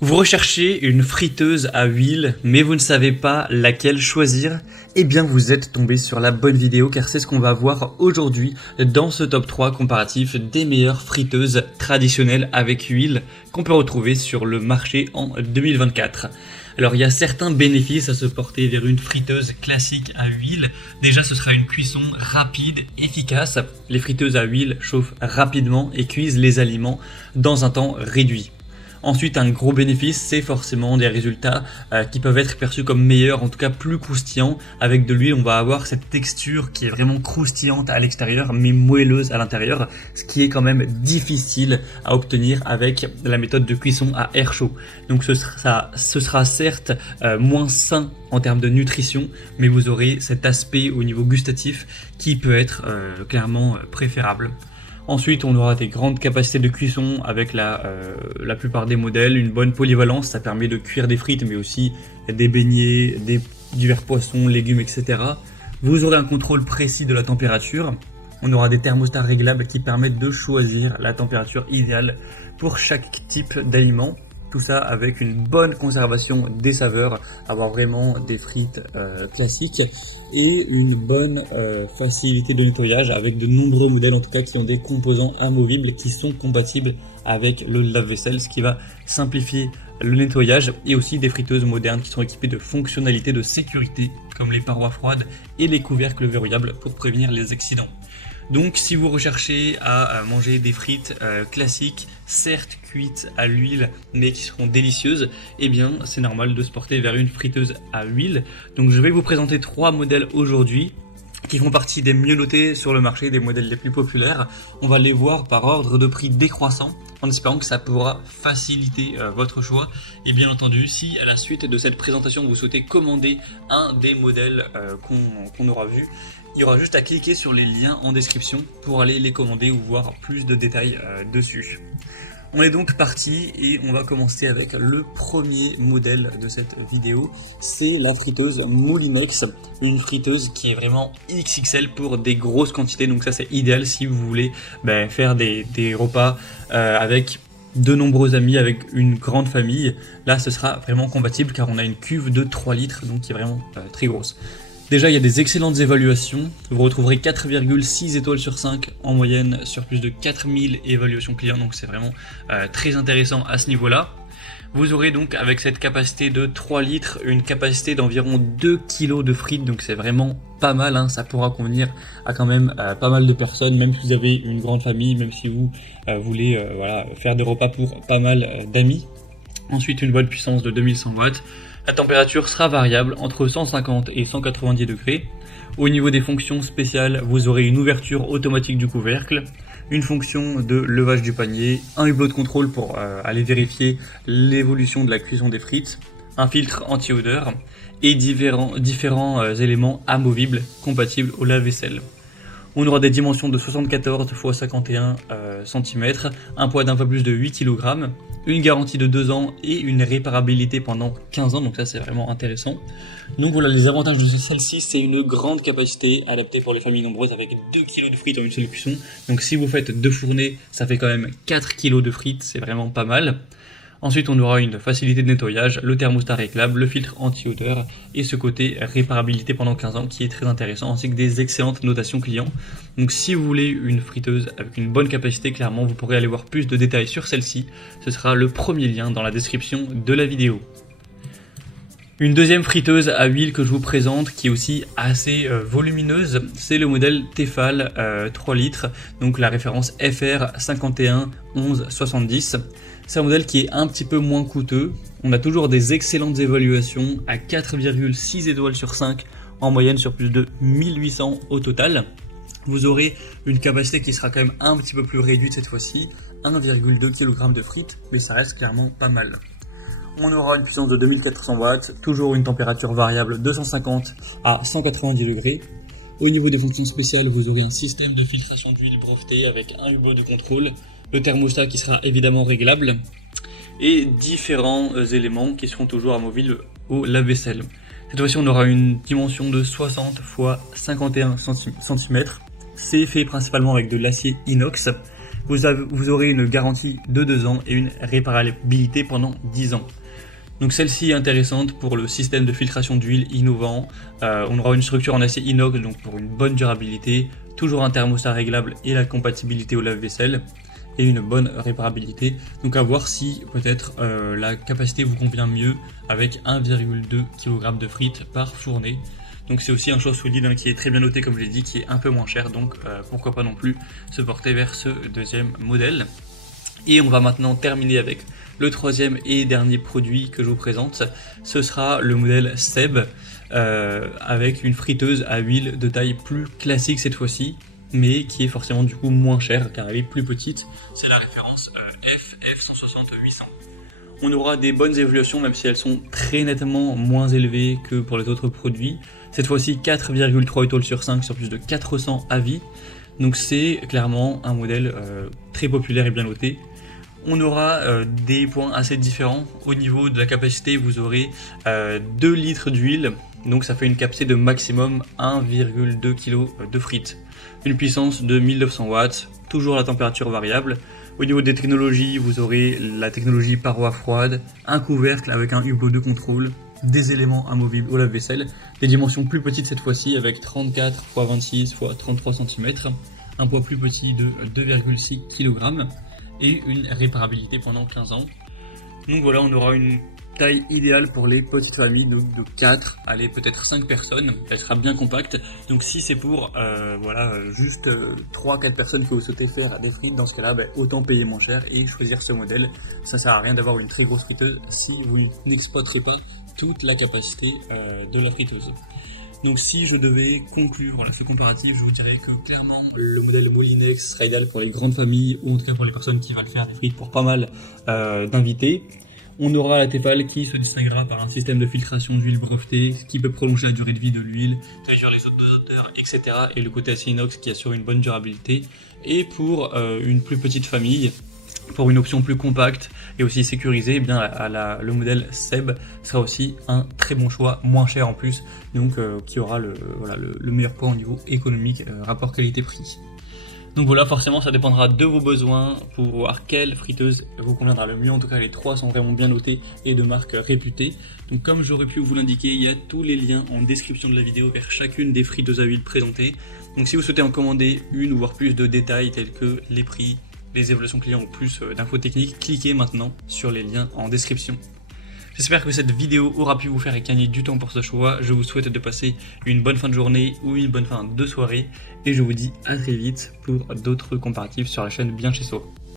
Vous recherchez une friteuse à huile, mais vous ne savez pas laquelle choisir? Eh bien, vous êtes tombé sur la bonne vidéo car c'est ce qu'on va voir aujourd'hui dans ce top 3 comparatif des meilleures friteuses traditionnelles avec huile qu'on peut retrouver sur le marché en 2024. Alors, il y a certains bénéfices à se porter vers une friteuse classique à huile. Déjà, ce sera une cuisson rapide, efficace. Les friteuses à huile chauffent rapidement et cuisent les aliments dans un temps réduit. Ensuite, un gros bénéfice, c'est forcément des résultats qui peuvent être perçus comme meilleurs, en tout cas plus croustillants. Avec de l'huile, on va avoir cette texture qui est vraiment croustillante à l'extérieur, mais moelleuse à l'intérieur, ce qui est quand même difficile à obtenir avec la méthode de cuisson à air chaud. Donc ce sera certes moins sain en termes de nutrition, mais vous aurez cet aspect au niveau gustatif qui peut être clairement préférable. Ensuite, on aura des grandes capacités de cuisson avec la plupart des modèles, une bonne polyvalence, ça permet de cuire des frites, mais aussi des beignets, divers poissons, légumes, etc. Vous aurez un contrôle précis de la température. On aura des thermostats réglables qui permettent de choisir la température idéale pour chaque type d'aliment. Tout ça avec une bonne conservation des saveurs, avoir vraiment des frites classiques et une bonne facilité de nettoyage avec de nombreux modèles en tout cas qui ont des composants amovibles qui sont compatibles avec le lave-vaisselle, ce qui va simplifier le nettoyage, et aussi des friteuses modernes qui sont équipées de fonctionnalités de sécurité comme les parois froides et les couvercles verrouillables pour prévenir les accidents. Donc si vous recherchez à manger des frites classiques, certes cuites à l'huile, mais qui seront délicieuses, eh bien c'est normal de se porter vers une friteuse à huile. Donc je vais vous présenter 3 modèles aujourd'hui qui font partie des mieux notés sur le marché, des modèles les plus populaires. On va les voir par ordre de prix décroissant, en espérant que ça pourra faciliter votre choix. Et bien entendu, si à la suite de cette présentation vous souhaitez commander un des modèles qu'on aura vu, il y aura juste à cliquer sur les liens en description pour aller les commander ou voir plus de détails dessus. On est donc parti et on va commencer avec le premier modèle de cette vidéo. C'est la friteuse Moulinex, une friteuse qui est vraiment XXL pour des grosses quantités. Donc ça, c'est idéal si vous voulez faire des repas avec de nombreux amis, avec une grande famille. Là, ce sera vraiment compatible car on a une cuve de 3 litres, donc qui est vraiment très grosse. Déjà, il y a des excellentes évaluations. Vous retrouverez 4,6 étoiles sur 5 en moyenne sur plus de 4000 évaluations clients. Donc c'est vraiment très intéressant à ce niveau-là. Vous aurez donc avec cette capacité de 3 litres une capacité d'environ 2 kg de frites. Donc c'est vraiment pas mal, hein. Ça pourra convenir à quand même pas mal de personnes, même si vous avez une grande famille, même si vous voulez faire des repas pour pas mal d'amis. Ensuite, une bonne puissance de 2100 watts. La température sera variable entre 150 et 190 degrés. Au niveau des fonctions spéciales, vous aurez une ouverture automatique du couvercle, une fonction de levage du panier, un hublot de contrôle pour aller vérifier l'évolution de la cuisson des frites, un filtre anti-odeur et différents éléments amovibles compatibles au lave-vaisselle. On aura des dimensions de 74 x 51 cm, un poids d'un peu plus de 8 kg, une garantie de 2 ans et une réparabilité pendant 15 ans, donc ça c'est vraiment intéressant. Donc voilà, les avantages de celle-ci, c'est une grande capacité adaptée pour les familles nombreuses avec 2 kg de frites en une seule cuisson. Donc si vous faites 2 fournées, ça fait quand même 4 kg de frites, c'est vraiment pas mal. Ensuite, on aura une facilité de nettoyage, le thermostat réglable, le filtre anti-odeur et ce côté réparabilité pendant 15 ans qui est très intéressant, ainsi que des excellentes notations clients. Donc si vous voulez une friteuse avec une bonne capacité, clairement, vous pourrez aller voir plus de détails sur celle-ci. Ce sera le premier lien dans la description de la vidéo. Une deuxième friteuse à huile que je vous présente, qui est aussi assez volumineuse, c'est le modèle Tefal 3 litres, donc la référence FR 51 11 70. C'est un modèle qui est un petit peu moins coûteux. On a toujours des excellentes évaluations à 4,6 étoiles sur 5 en moyenne sur plus de 1800 au total. Vous aurez une capacité qui sera quand même un petit peu plus réduite cette fois-ci, 1,2 kg de frites, mais ça reste clairement pas mal. On aura une puissance de 2400 watts, toujours une température variable de 150 à 190 degrés. Au niveau des fonctions spéciales, vous aurez un système de filtration d'huile breveté avec un hublot de contrôle, le thermostat qui sera évidemment réglable et différents éléments qui seront toujours amovibles au lave-vaisselle. Cette fois-ci, on aura une dimension de 60 x 51 cm. C'est fait principalement avec de l'acier inox. vous aurez une garantie de 2 ans et une réparabilité pendant 10 ans. Donc celle-ci est intéressante pour le système de filtration d'huile innovant. On aura une structure en acier inox, donc pour une bonne durabilité, toujours un thermostat réglable et la compatibilité au lave-vaisselle, et une bonne réparabilité. Donc à voir si peut-être la capacité vous convient mieux avec 1,2 kg de frites par fournée. Donc c'est aussi un choix solide qui est très bien noté, comme je l'ai dit, qui est un peu moins cher, donc pourquoi pas non plus se porter vers ce deuxième modèle. Et on va maintenant terminer avec le troisième et dernier produit que je vous présente. Ce sera le modèle Seb avec une friteuse à huile de taille plus classique cette fois-ci, mais qui est forcément du coup moins chère car elle est plus petite. C'est la référence FF160-800. On aura des bonnes évolutions même si elles sont très nettement moins élevées que pour les autres produits. Cette fois-ci 4,3 étoiles sur 5 sur plus de 400 avis. Donc c'est clairement un modèle très populaire et bien noté. On aura des points assez différents. Au niveau de la capacité, vous aurez 2 litres d'huile, donc ça fait une capacité de maximum 1,2 kg de frites. Une puissance de 1900 watts, toujours la température variable. Au niveau des technologies, vous aurez la technologie paroi froide, un couvercle avec un hublot de contrôle, des éléments amovibles au lave-vaisselle, des dimensions plus petites cette fois-ci avec 34 x 26 x 33 cm, un poids plus petit de 2,6 kg et une réparabilité pendant 15 ans. Donc voilà, on aura une taille idéale pour les petites familles, donc de 4, allez peut-être 5 personnes, elle sera bien compacte. Donc si c'est pour juste 3-4 personnes que vous souhaitez faire des frites, dans ce cas-là, autant payer moins cher et choisir ce modèle. Ça sert à rien d'avoir une très grosse friteuse si vous n'exploiterez pas toute la capacité de la friteuse. Donc si je devais conclure ce comparatif, je vous dirais que clairement le modèle Molinex sera idéal pour les grandes familles ou en tout cas pour les personnes qui veulent faire des frites pour pas mal d'invités. On aura la Tefal qui se distinguera par un système de filtration d'huile breveté qui peut prolonger la durée de vie de l'huile, réduire les odeurs, etc. Et le côté acier inox qui assure une bonne durabilité. Et pour une plus petite famille, pour une option plus compacte et aussi sécurisée, eh bien le modèle Seb sera aussi un très bon choix, moins cher en plus, donc qui aura le meilleur point au niveau économique, rapport qualité-prix. Donc voilà, forcément ça dépendra de vos besoins pour voir quelle friteuse vous conviendra le mieux. En tout cas les trois sont vraiment bien notés et de marques réputées. Donc comme j'aurais pu vous l'indiquer, il y a tous les liens en description de la vidéo vers chacune des friteuses à huile présentées. Donc si vous souhaitez en commander une ou voir plus de détails tels que les prix, les évaluations clients ou plus d'infos techniques, cliquez maintenant sur les liens en description. J'espère que cette vidéo aura pu vous faire gagner du temps pour ce choix. Je vous souhaite de passer une bonne fin de journée ou une bonne fin de soirée. Et je vous dis à très vite pour d'autres comparatifs sur la chaîne Bien Chez Soi.